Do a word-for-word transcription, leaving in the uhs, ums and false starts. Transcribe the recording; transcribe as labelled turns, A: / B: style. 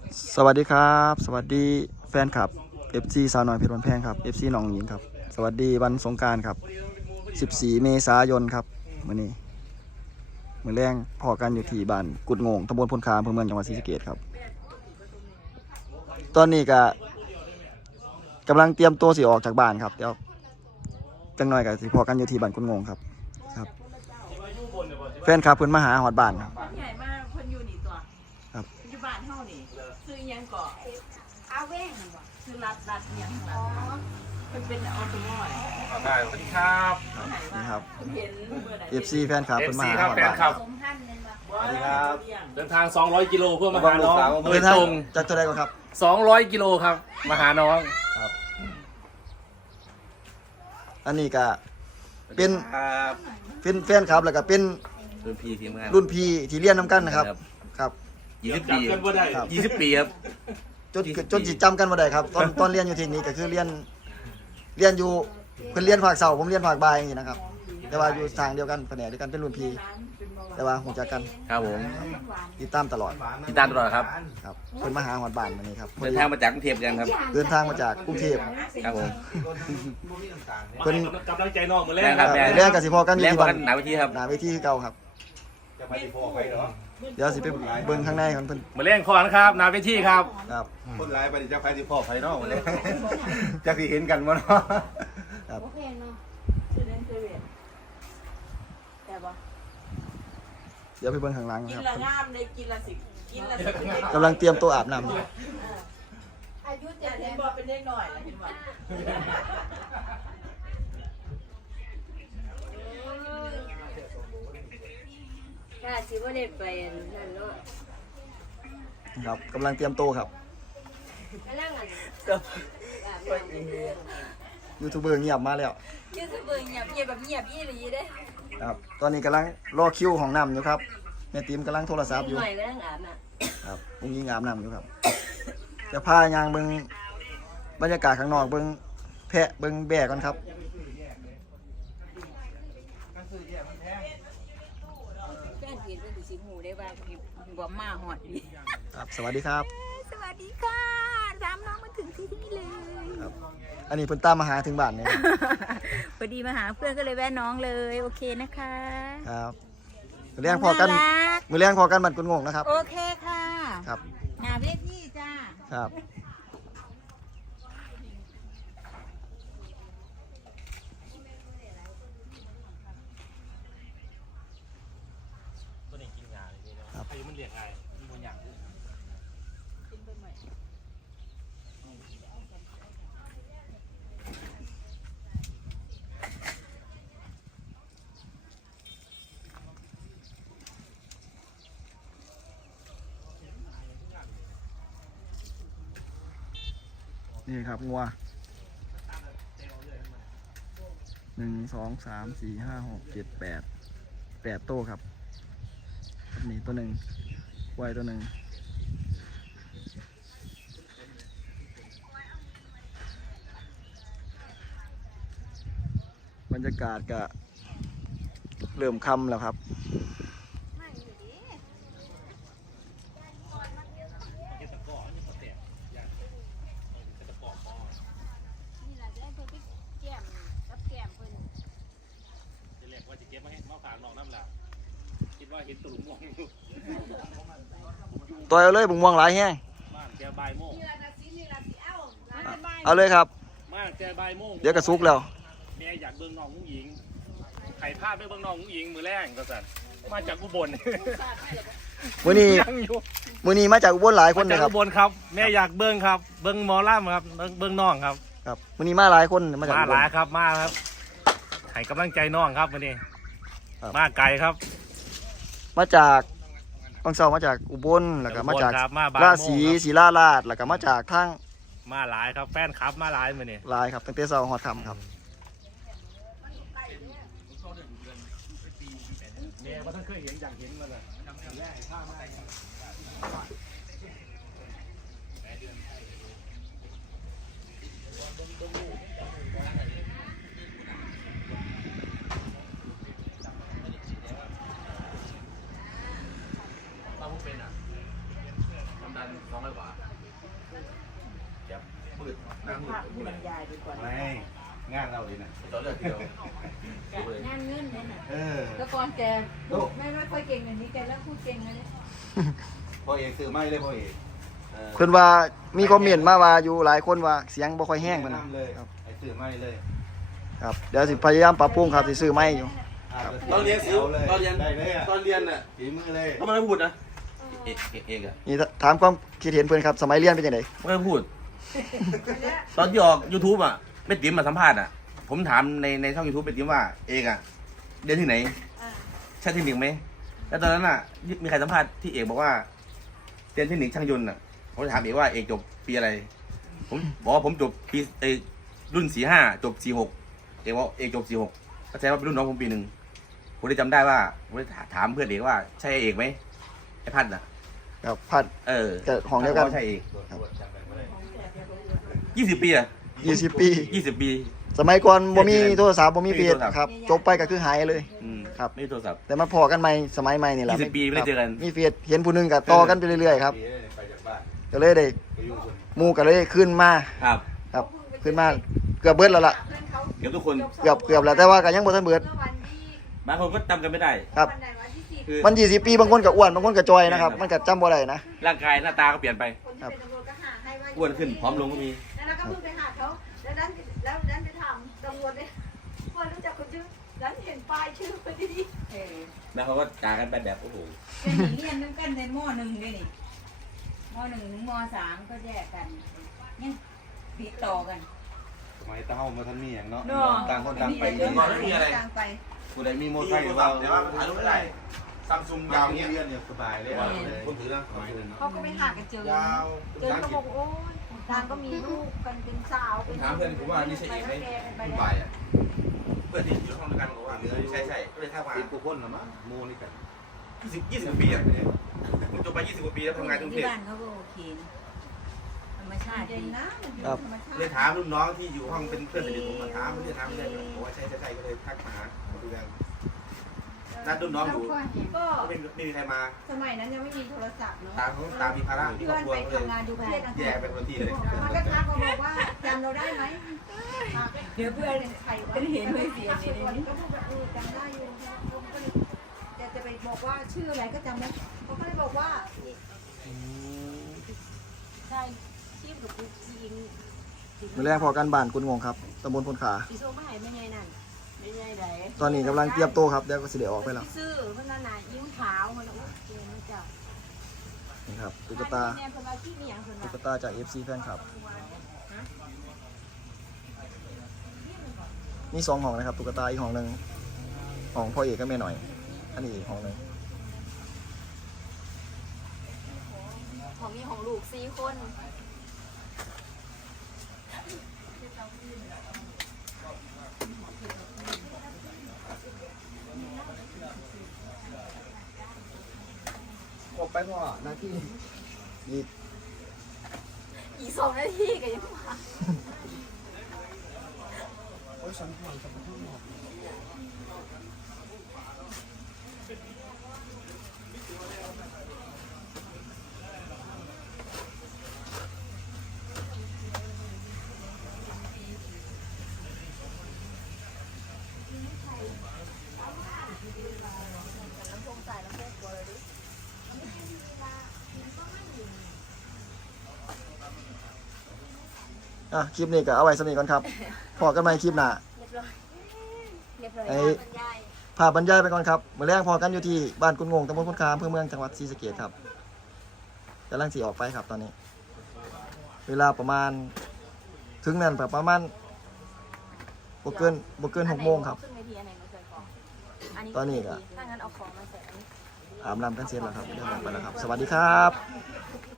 A: สวัสดีครับสวัสดีแฟนคลับ เอฟ ซี สาวน้อยเพชรวันแพงครับ เอฟ ซี น้องหญิงครับสวัสดีวันสงกรานต์ครับสิบสี่เมษายนครับมื้อนี้มื้อแรงพอกันอยู่ที่บ้านกุดโงงตำบลพลคามอำเภอเมืองจังหวัดศรีสะเกษครับตอนนี้ก็กำลังเตรียมตัวสิออกจากบ้านครับเดี๋ยวจังหน่อยก็สิพอกันอยู่ที่บ้านกุดโงงครับครับแฟนคลับเพิ่นมาหาฮอดบ้านครับ
B: ใหญ่มากเพิ่นอยู่นี่ตัว
A: ครับ
B: ปัจจุบันเฮานี่ซื้อยังเกาะ
C: อาแว่งบ่
B: ซื้อรัดรัดยังรัดเพิ่นเป็นออโตโมย
D: ได้สวัสดีครับ
A: นี่ครับ
B: เพิ่นเห็นเมื่อใด
A: เอฟ ซี แฟนคลับ
D: เอ
A: เพิ่
D: ฟ
A: นมา
D: ซี
A: หา
D: ครับ
A: ฮอด
D: แฟน
A: บ้าน
D: คลับ
C: สมพันธ์เลยบ่
B: สวัสดีครับ
D: เดินทาง สองร้อย กิโลเพื่อมาหาน้องโด
A: เดิ
D: ย
A: นทาง
D: ตรง
A: จากตัวใดก่อนครับ
D: สองร้อย กิโลครับ มาหาน้อง
A: ครับอันนี้ก็เป็น
D: ครับ
A: เป็นแฟนคลับแล้วก็เป็น
D: รุ่นพี่ทีมงาน
A: รุ่นพี่ที่เรียนนํกันนะครับ ครับ
D: ยี่สิบปี
A: ครับ
D: ยี่สิบปีครับ
A: จนจนจิจำกันบ่ได้ครับ ตอนตอนเรียนอยู่เทคนิคก็คือเรียนเรียนอยู่เพิ่นเรียนภาคเสาร์ผมเรียนภาคบ่ายอย่างนี้นะครับ แต่ว่าอยู่ทางเดียวกันแผนกเดียวกันเป็นรุ่นพี่แต่ว่าฮู้จักกัน
D: ครับผม
A: ติดตามตลอด
D: ติดตามตลอดครับ
A: ครับเพิ่นมาหาฮอดบ้านมื้อนี้ครับ
D: เดินทางมาจากกรุงเทพกันครับ
A: เดินทางมาจากกรุงเทพ
D: ครับผม
A: เพิ่น
E: กำลังใจน้องมือแร
D: แม่
E: ก
D: ครับแม่
A: เรียนก็สิพอกันอยู่
D: แรง
A: ที่
D: กว่า
A: บ้า
D: กัน นหนาเวทีครับ
A: หน้าเวทีคือเก่าครับ
E: จะไปที่พ่อไปเหรอ
A: เดี๋ยวสิไปเบิ่งข้างในกันเพิ่น
E: มือแรกคอนครับนาเวทีครับ
A: ครับ
E: คนร้ายไปดิจะไปที่พ่อไปเนาะมือแรกจะสิเห็นกันมั้เนาะ
A: ครับ
C: โอเคเนาะ
B: ซื้อเล่นซื้อเวียนแต่บ่
A: เดี๋ยวไปเบิ่งข้างหลัง
B: กิ
A: คน รับ
B: ละงามเลยกินละสิกินละสิ
A: กำลังเตรียมตัวอาบน้ำอยู่
C: อายุ
B: จะ
C: จะ
B: เห็
C: เห็
B: น
C: น
B: บ่เป็นเด็กหน่อยเห็นบ่
C: ถ้าสิบ่ได้ไปนั่นเนาะ
A: ครับกำลังเตรียมตัวครับ
C: กำลังอัน
A: ยูทูบเบอร์เงียบมาแล้ว
C: ยูทูบเบอร์เงียบเงียบแบบเงียบอีหลีเด้
A: ครับ ตอนนี้กำลังรอคิวของน้ำอยู่ครับแม่ติมกำลังโทรศัพท์อยู่
C: หน่อยกำลังอาบน่ะ
A: ครับอุ้งยิงอาบน้ำอยู่ครับ จะพายางเบิงบรรยากาศข้างนอกเบิงแพะเบิงแบะก่อนครับ
C: แฟนเพจเพิ่นสิฮู้ได้ว่าบ่มาฮอดดี
A: ครับ สวัสดีครับ
C: สวัสดีค่ะตามน้องมาถึงที่นี่เลย
A: ครับ อันนี้เพิ่นตามมาหาถึงบ้านเนี่ย
C: พอดีมาหาเพื่อนก็เลยแวะน้องเลยโอเคนะคะ
A: ครับมือแรงพอกัน
C: น่ารัก
A: มือแรงพอกันบันกุนงงนะครับ
C: โอเคค่ะ
A: ครับ
C: หน้าเวทีจ้า
A: ครับ
E: ตัวนี้กินงานเลยเนาะ
A: ครับ
E: ไอ้มันเรียกไงมีบางอย่าง
A: นี่ครับงัวหนึ่งสองสามสี่ห้าหกเจ็ดแปดแปดโต้ครับนี่ตัวหนึ่งควายตัวหนึ่งบรรยากาศก็เริ่มค่ำแล้วครับ
C: นี่ล่ะจะให้เพิ่นไปแก้มกับแก้มเพิ่น
E: จะเรียกว่าจะเก็บมาให้มาฝากน้องน้ำหลับคิดว่าเห็นตุ่มมองอยู่
A: ตัวเอาเลยบุ้งม่วงหลายแห้ง
E: บ้านแกบายโม่ง
A: เอาเลยครับ
E: บ้านแกบายโม่ง
A: เดี๋ยวกระซุกแล้ว
E: แม่อยากเบิ่งน้องมุ้งหญิงไข่พลาดไม่เบิ่งน้องมุ้งหญิงมือแรกก็สั่นมาจากอุบล
A: มื้อนี้
E: ยังอยู่
A: มื้อนี้มาจากอุบลหลายคน
E: มา
A: เล
E: จาก
A: ยครั
E: อุ
A: บ
E: บลครับ แม่อยากเบิ่งครับ เบิ่งหมอล่ำครับเบิ่งเบิ่งน้องครับ
A: ครับมื้อนี้มาหลายคนมาจาก
E: มา
A: อุบ
E: ห
A: ล
E: ลายครับมาครับให้กำลังใจน้องครับวันนี้
A: ครับ
E: มาไกลครับ
A: มาจากบางเซามาจากอุบลแล้วก็มาจาก
E: ครับมาบาง
A: รา
E: โมง
A: ศี
E: ครับ
A: ศรีราราชแล้วก็มาจากทาง
E: มาหลายครับแฟนคลับมาหลายมือนี่
A: หลายครับตั้งแต่เช้าฮอดค่ำครับ
E: แม่ว่าท่านเคยเห็นอยากเห็นมันเลยแรกข้ามาเราเป็นอ่ะความดันสองร้อยกว่า
D: จับมืดนั่งมืด
B: ภาพบรรยายดีกว่า
F: ไม่งานเราดีนะ
D: ต่อเลือดเดียว
B: งานเงินเนี่ยน่ะ
F: เออ
B: แล้วก่อนแกไม่ไม่ค่อยเก่งอย่างนี้แกเริ่มพูดเก่งแล้วเนี่ย
F: พ่อเอกซื้อไม่เลยพ่อเอก
A: เพิ่นว่ามีคอมเมนต์มาว่าอยู่หลายคนว่าเสียงบ่ค่อยแห้งปาน
F: แนะ
A: นั้น
F: นำเลยไอ้ซื้อไม่เลย
A: ครับเดี๋ยวสิพยายามปรับปรุงครับสิซื้อไม้อยู่
D: ตอนเรียนสิว
F: เลย
D: ตอนเรียน
F: ได้เลยอ่ะ
D: ตอนเรียนน่ะ
F: ฝีมือเลย
D: ก็ไม่พูดนะเอกเอกเอกอะ
A: นี่ถามความคิดเห็นเพิ่นครับสมัยเรียนเป็นจังได๋
D: ไม่พูด ตอนที่ออก YouTube อ่ะแม่ติ๋มมาสัมภาษณ์อ่ะ ผมถามในในช่อง YouTube แม่ติ๋มว่าเอกอ่ะเรียนที่ไหนใช่เทคนิคไหมแล้วตอนนั้นอ่ะมีใครสัมภาษณ์ที่เอกบอกว่าเรียนเทคนิคช่างยนต์อ่ะผมถามเอกว่าเอกจบปีอะไร ผมบอกว่าผมจบปีเอยรุ่นสี่ห้าจบสี่หกเอกว่าเอกจบสี่หกก็แสดงว่าเป็นรุ่นน้องผมปีหนึ่งผมได้จำได้ว่าผมได้ถามเพื่อนเอกว่าใช่เอกไหมไอ้พัดอ่ะ
A: ครับพัด
D: เออ
A: ก็ของเดียวกัน
D: ใช่เอก
F: ตรวจจำได้ไหม
D: ยี่สิบปีอ่ะ
A: ยี่สิบปี
D: ยี่สิบปี
A: สมัยก่อนบ่มีโทรศัพท์บ่มี
D: ไม่มี
A: เฟซ
D: โทรศัพท์
A: ครับจบไปก็คือหายเลย
D: อืม
A: ครับ
D: ไม่มีโทรศัพท์
A: แต่มาพอกันใหม่สมัยใหม่นี่แหละ
D: ยี่สิบปีไม่ได้เจอกัน
A: ครับมีเฟซเห็นผู้หนึงก็ต่อกันไปเรื่อยๆครับ
F: ปีเลยไปจากบ้าน
A: ก็เลยได้
F: ไปอยู่คน
A: หมู่ก็เลยขึ้นมา
D: ครับ
A: ครับขึ้นมาเกือบเบิดแล้วล่ะ
B: เพื่อนเขา
D: เกือบทุกคน
A: เกือบเกือบแล้วแต่ว่าก็ยังบ่ทันเบิด
B: เมื่อวันที่
D: บางคนก็จำกันไม่ได้
A: ครับ
B: วันไหนวันที่สิบ
D: คือ
A: มันยี่สิบปีบางคนก็อ้วนบางคนก็จอยนะครับ มันก็จำบ่ได้นะ
D: ร่างกายหน้าตาก็เปลี่ยนไป
B: คนที่เป็นตำรวจก็หาให้ว่า
D: อ้วนขึ้นพร้อมลงก็มี
B: แล้วเราก็เพิ่งไปหาเขาแล้วนั้นแล้วนั้นไปถามตำรวจเลยว่ารู้จักคนชื่อนั้นเห็นป้ายชื่อพอดีเออ
D: แล้วเขาก็จากกันไปแบบโอ้โห
G: เรียนน้ำกันในมหนึ่งเลยนี่มหนึ่งถึงมสามก็แยกกันยังติดต่อกัน
F: สมัยเต้ามาทันมีอย่างเนาะ
G: เนาะ
F: ต่างคนต่างไป
G: เรื่อง
D: ไม่มีอะไร
G: ต่างไป
F: ผู้ใดมีโม
D: มี
F: ไซ
D: โท
F: ค์
D: รศั
F: เรา
D: พท์แต่ว่าถ่ายรูปไม่ได้ซัมซุงยาย
F: าว ว
D: เงี้
F: เงี้
D: ย
F: ยเนี่ยสบายเลย
D: ผมถือนะ
B: เขาก็ไปหากันเจอย
D: าว
B: เจอเขาบอกโอ้ยทางก็มีลูกกันเป็นสาวเป็น
D: ถามเพื่อนผมว่านี่ใช่เอกไหม
B: ไป
D: ผู้บ่ายอ่ะเพื่อนที่อยู่ห้องด้วยกันบอกว่าใช่ใช่ก็เลยทักมา
F: ติดกูคนหรือมั้งโมนี่กัน
D: ยี่สิบยี่สิบปีอ่ะผมจบไปยี่สิบกว่าปีแล้วทำงานกรุงเท
G: ที่
D: พ
G: บ้านเขาก็โอเคนะธรรมชาติ
B: เย็
G: ดี
B: นนะมันอยู่
A: ครับ
B: ธรรมชาติ
D: เลยถามรุ่นน้องที่อยู่ห้องเป็นเพื่อนสนิทผมมาถามเพื่อนถามเพื่อนบอกว่าใช่ใช่ใช่ก็เลยทักมาหามาดูกันนัดรุ่นน้องอยู่
B: ก็
D: ก็ไม่ไม่มีใครมา
B: สมัยนั้นยังไม่มีโทรศัพท์เนาะ
D: ตามเขาตามมีภาระมีคร
B: เพื่
D: อ
B: อบ น
D: ครัว
B: ไป
D: ก็เลย
B: ทำงานอยู่ประเทศอังกฤ
D: แย
B: ษ
D: กเป็นคนที่เลย
B: มันก็ทักมาบอกว่าจำเราได้ไหม
G: เดี๋ยวเพื่อน
B: เป็นใครวะ
G: เป็นเห็นไม่เสีย
B: ทัก
G: เนี่
B: ทุ
G: ย
B: กวัน
G: นี่
B: ก็พูดแบบเออจำได้อยู่เขาก็เลยจะจะไปบอกว่าชื่ออะไรก็จำได้เขาก็เลยบอกว่า
C: ใช่ชีพกับกูยิง
A: มื้อแรกพอกันบ้านกุนงงครับตำบลพลขา
C: สีส้มไม่หายไม่ไงนั่นไม่ไงไหน
A: ตอนนี้กำลังเตรียมโตวครับเดี๋ยวก็สิได้ออกไปแล้ว
C: ซื้อเพื่อนน่ะยิ้มขาวมันโอ้เจมันจับ
A: นี่ครับตุ๊กตา
C: เนี่ยคนละที่นี่อย่างคน
A: ตุ๊
C: ละ
A: กตาจาก เอฟ ซี แฟนคลับมีสองห้องนะครับตุ๊กตาอีกห้องหนึงห้องพ่อเอกกับแม่หน่อย อันนี้อีกห้องหนึง
C: ของมีของลูกสี่คน
A: ออกไปพ่อหน้าที่นี่
C: อีกสองนาทีก็ยังมา
A: อ่ะคลิปนี้ก็เอาไว้สำหรับนี้ก่อนครับพอกันใหม่คลิปหน้า
C: เรียบร้อยเรียบร้อย
A: ไอ้
C: บรรยาย
A: พาบรรยายไปก่อนครับมื้อแรกพอกันอยู่ที่บ้านกุนงงตำบลพลขาอำเภอเมืองจังหวัดศรีสะเกษครับกำลังสิออกไปครับตอนนี้ เวลาประมาณถึงนั่นแบบประมาณบ่เกินบ่เกินหกโมงครับ
C: ขึ้นเวทีอันไหนมาเกินก่อนอันนี้
A: ตอนนี้ก็
C: ถ้างั้นเอาของมาใส่อันนี้
A: อาบน้ำกันเสร็จแล้วครับเดี๋ยวออกไปแล้วครับ สวัสดีครับ